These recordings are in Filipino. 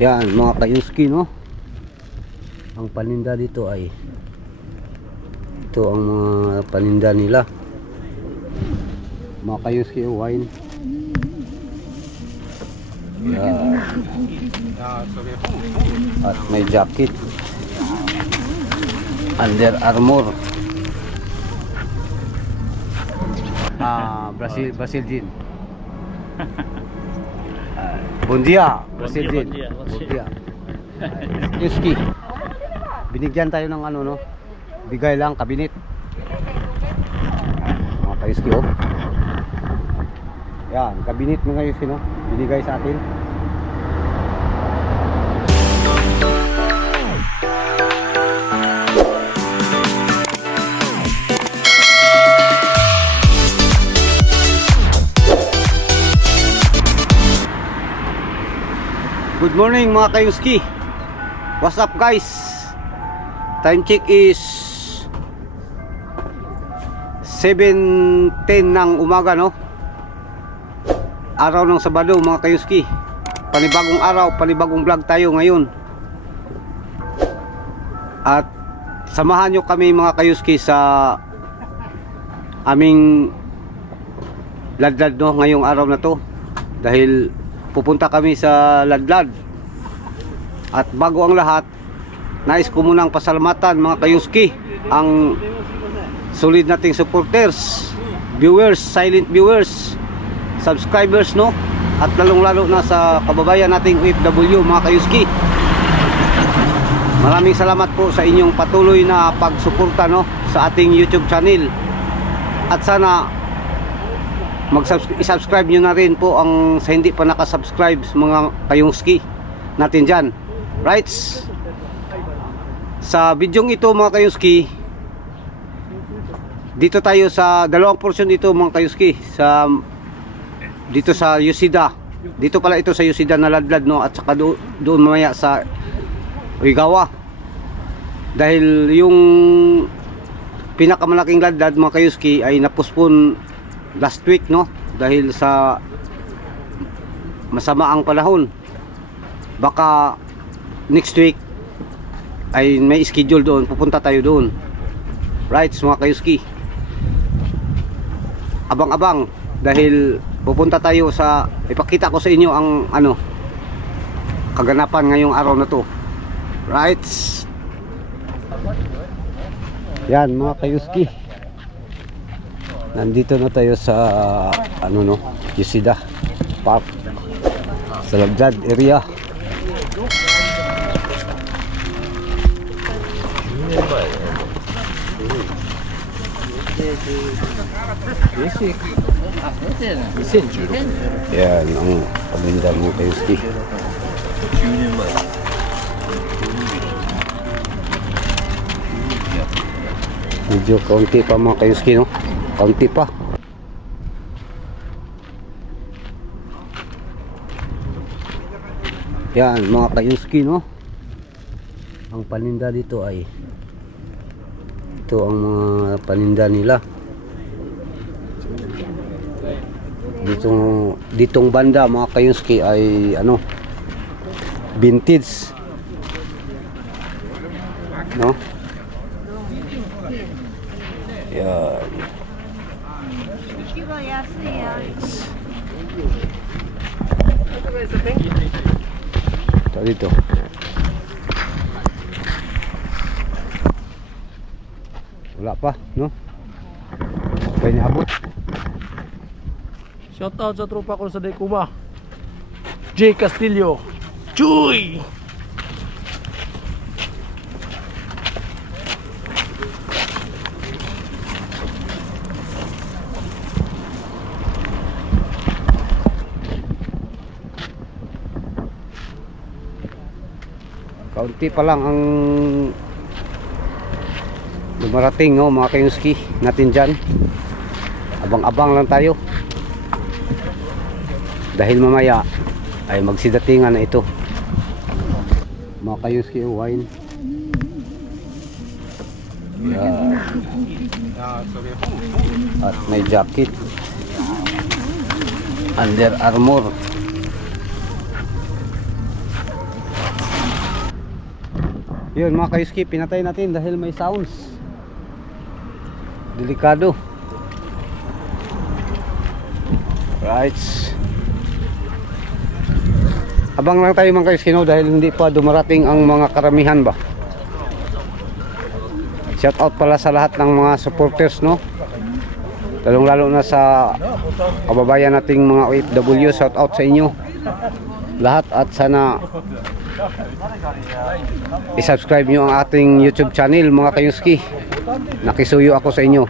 Yan, mga kayuski, no? Ang paninda dito ay ito ang mga paninda nila. Mga kayuski, oh, wine. Yan. At may jacket. Under Armour. Ah, Brazil, Brazil Gin. Buen dia, Bon dia, bon dia, Buen dia. Yuski. Binigyan tayo ng ano no? Bigay lang kabinet. Mga kayuski oh. Yan, kabinet mga kayuski no? Binigay sa atin. Good morning mga kayuski. What's up guys? Time check is 7.10 ng umaga no? Araw ng Sabado mga kayuski. Panibagong araw, panibagong vlog tayo ngayon. At samahan nyo kami mga kayuski sa aming ladlad no ngayong araw na to dahil pupunta kami sa ladlad. At bago ang lahat nais ko munang pasalamatan mga kayuski ang solid nating supporters viewers, silent viewers subscribers no? At lalong lalo na sa kababayan nating OFW mga kayuski. Maraming salamat po sa inyong patuloy na pagsuporta no? Sa ating YouTube channel. At sana mag-subscribe nyo na rin po ang sa hindi pa nakasubscribe sa mga kayungski natin dyan. Rights? Sa bidyong ito mga kayungski dito tayo sa dalawang portion ito mga kayungski sa dito sa Yusida. Dito pala ito sa Yusida na ladlad no? At saka do, doon mamaya sa Uigawa dahil yung pinakamalaking ladlad mga kayuski ay napuspon last week no? Dahil sa masama ang panahon. Baka next week ay may schedule doon pupunta tayo doon. Right mga kayuski? Abang abang dahil pupunta tayo sa ipakita ko sa inyo ang ano kaganapan ngayong araw na to. Right? Yan mga kayuski Nandito na tayo sa ano no, Yusida Park sa Lagdad area. Yan ang paminda mo kayo ski. Medyo kaunti pa mga kayo ski no. Kaunti pa. Yan mga kayuski no. Ang paninda dito ay ito ang mga paninda nila. Ditong ditong banda mga kayuski ay ano vintage. No? Ito dito. Wala pa, no? Kaya niabot. Shoutout sa tropa ko sa Dekuma. J. Castillo. Chuy! Kaunti pa lang ang dumarating, no, mga kayuski natin dyan. Abang-abang lang tayo. Dahil mamaya ay magsidatingan na ito. Mga kayuski, oh, wine. Yan. At may jacket. Under Armour. Yun mga kayuski, pinatay natin dahil may sounds. Delikado. Right. Abang lang tayo mga kayuski no dahil hindi pa dumarating ang mga karamihan ba. Shout out pala sa lahat ng mga supporters no. Lalong lalo na sa kababayan nating mga OFW, shout out sa inyo. Lahat at sana i-subscribe nyo ang ating YouTube channel mga kayuski. Nakisuyo ako sa inyo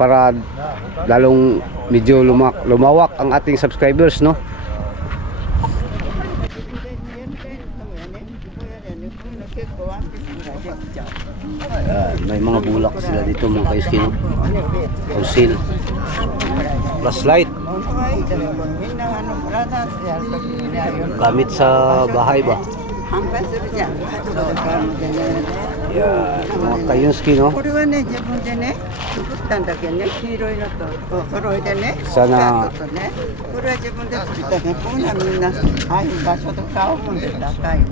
para lalong medyo lumak lumawak ang ating subscribers no. Ayan, may mga bulak sila dito mga kayuski no. Conceal. Flashlight. Gamit sa bahay ba? Yan, mga kayuski, no? Sana,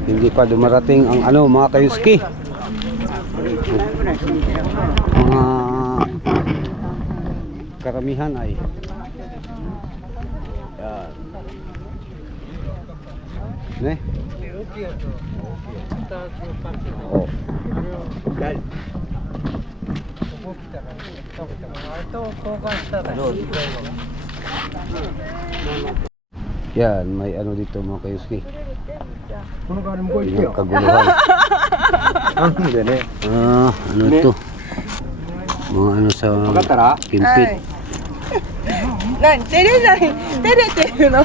hindi pa dumarating ang ano, mga kayuski. Mga karamihan ay yan. Oh. Doon. Yan, may ano dito mga kayuski. Yung kaguluhan. Ah, ano ito? Mga ano sa kimpit. 何照れない照れてるの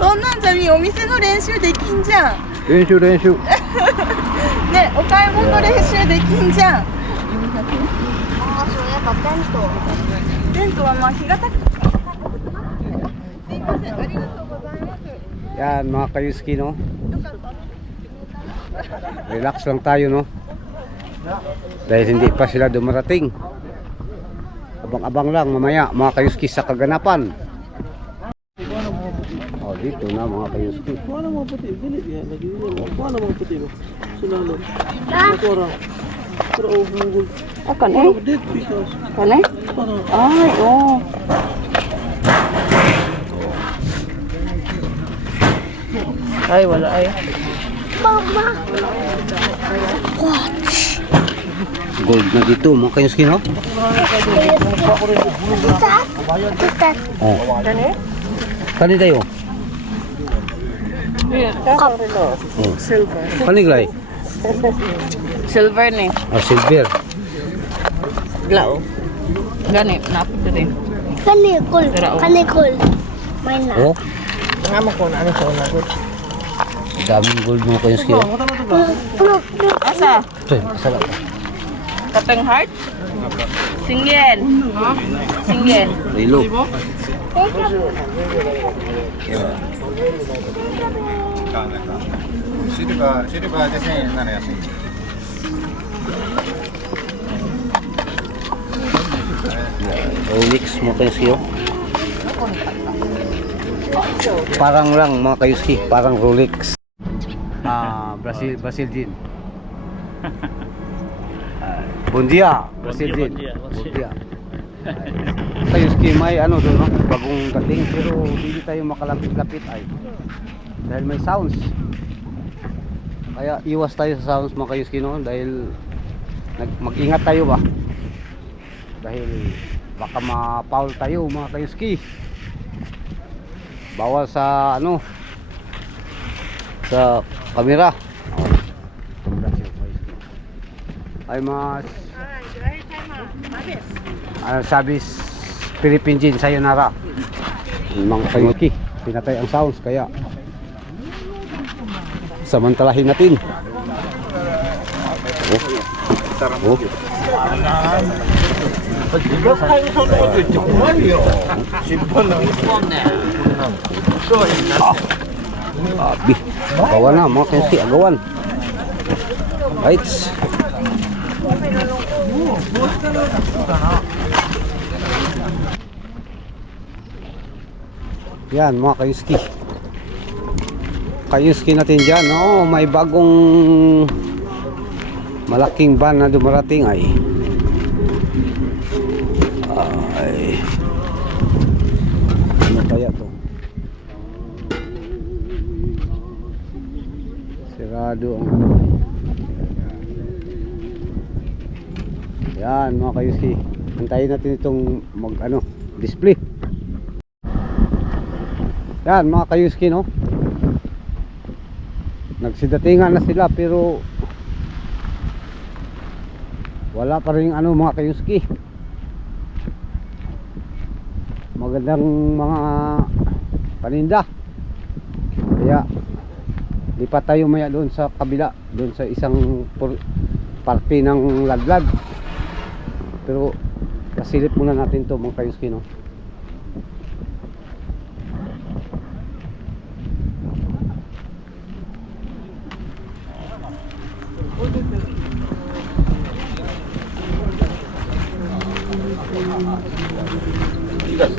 そんなんじゃみお店の練習できんじゃん練習練習。ねお買い物の練習できんじゃんあ、そうやっぱテント。テントはまあ日が高くすいませんありがとうございます Yan mga kayuski no. Relax lang tayo no. Dahil hindi pa sila dumarating. Abang-abang lang mamaya mga kayuski sa kaganapan. dito na mga kayuski. Kuha na mga puti. Dili eh, yan. Lagi yan. Kuha na mga puti. Oh. Sinalo. Motora. Pero oh, hugol. Ah, kanay? Dito because. Kanay? Ay, oh. Ay, wala ay. Mama! Watch! Gold na dito, mga kayuski, no? Kita? Kita? Oh. Kani tayo? Oh. Kani glay? silver ni Ah, silver. glao gani napit din oh. Kanikul. May na. Oh, nga mo ko na ano sa una daming gold mga kayuski. Oh. Look, look. asa Ito, masarap. kateng heart singgel singgel Rilo. Rolex mga kayuski oh. Parang lang mga kayuski, parang Rolex. Ah, Brazil, Brazil din. Ah, Buen dia, Brazil din. Buen dia. Kayuski may ano doon, no? bagong dating pero hindi tayo makalapit-lapit ay. Dahil may sounds. Kaya iwas tayo sa sounds mga no dahil mag-ingat tayo ba? Dahil baka ma-foul tayo mga kayuski. Bawal sa ano sa kamera. Ay mas ano sabi Philippine Gin sayonara. Mga kayuski, pinatay ang sounds kaya samantalahin natin. Oh. Oh. Abi, agawan na mga kayuski, agawan. Right. Yan mga kayuski. Kayuski natin dyan. Oh, may bagong malaking van na dumarating. Ay. Ay. Ano sirado ang yan mga kayuski. Antayin natin itong mag ano display. Yan mga kayuski no nagsidatingan na sila pero wala pa rin ano mga kayuski. Magandang mga paninda. Kaya lipat tayo maya doon sa kabila doon sa isang parte ng ladlad pero kasilip muna natin to mga kayuski no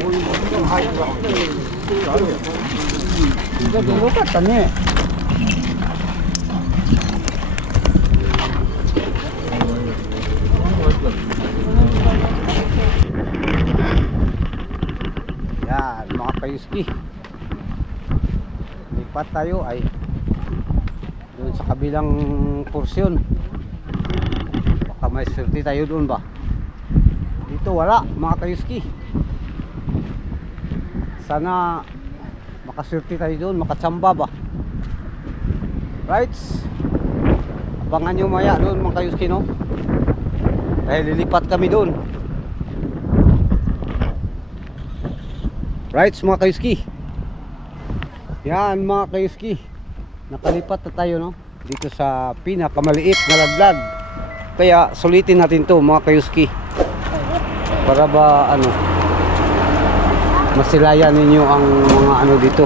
が作ったやつベルトは僕が作ったやつはいこれもさ atin sa Pilipinas yung sa ano sa downtown yan mga kayuski lipat tayo ay doon sa kabilang porsyon baka may swerte tayo doon ba dito wala mga kayuski sana makaswerte tayo doon makatsamba ba? Rights? Abangan nyo maya doon mga kayuski no? Dahil lilipat kami doon. Rights mga kayuski. Yan mga kayuski. Nakalipat na tayo no? Dito sa pinakamaliit na ladlad kaya sulitin natin to mga kayuski. Para ba ano masilayan ninyo ang mga ano dito.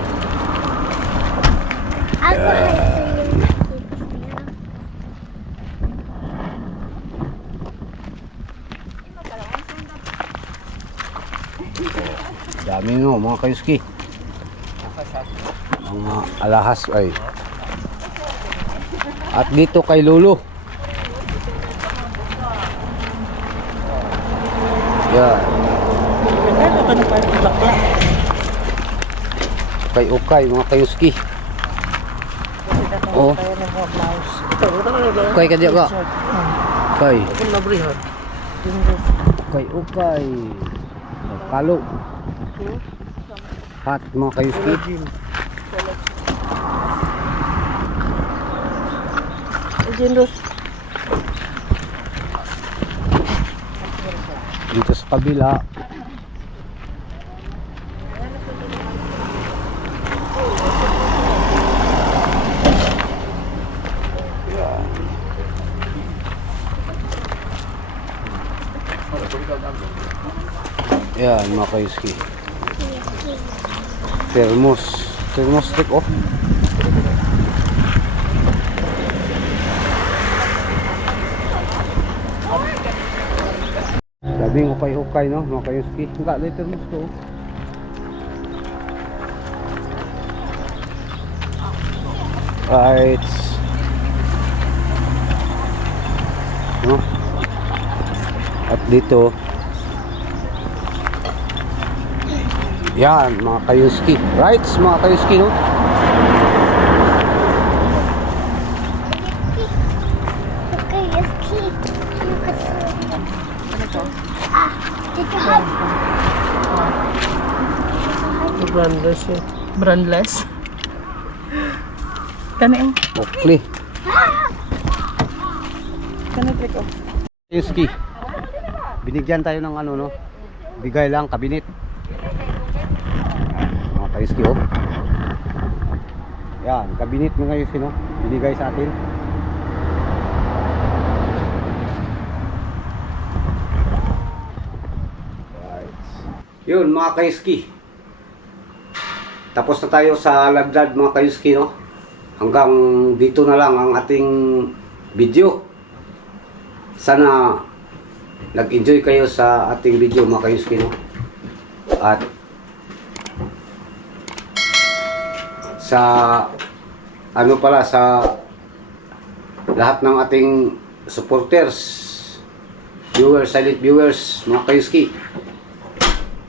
Dami no mga kayuski. Mga alahas ay. At dito kay Lolo. Yan kay Ukay mga kayuski. Oh. Ukay ka diya ka Ukay. Kung nabrihan Ukay Ukay Kalo Hat mga kayuski. Dito sa kabila yan mga kayuski thermos thermos stick oh Labing ukay-ukay no, mga kayuski. Enggak, may thermos ko. oh. Right. No? At dito, yan, mga kayuski. Right, mga kayuski, no? Okay, yes, key. Did you have Brandless yun Brandless. Kani ang Oakley. kani trick oh. Kayuski. Binigyan tayo ng ano, no? Bigay lang, kabinet. Ayos cube. Yan, kabinet mo ngayon sino. Binigay sa atin. Right. Yun mga kayuski. Tapos na tayo sa lagdad mga kayuski no. Hanggang dito na lang ang ating video. Sana nag-enjoy kayo sa ating video mga kayuski no. At sa ano pala sa lahat ng ating supporters, viewers, silent viewers, mga kayuski.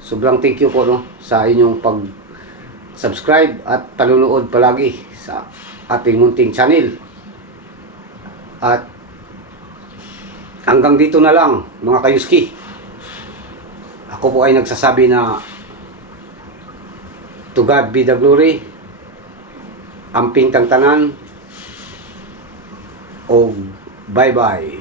Sobrang thank you po no sa inyong pag subscribe at panunood palagi sa ating munting channel. At hanggang dito na lang mga kayuski. Ako po ay nagsasabi na to God be the glory. Amping tang tanan. O bye-bye.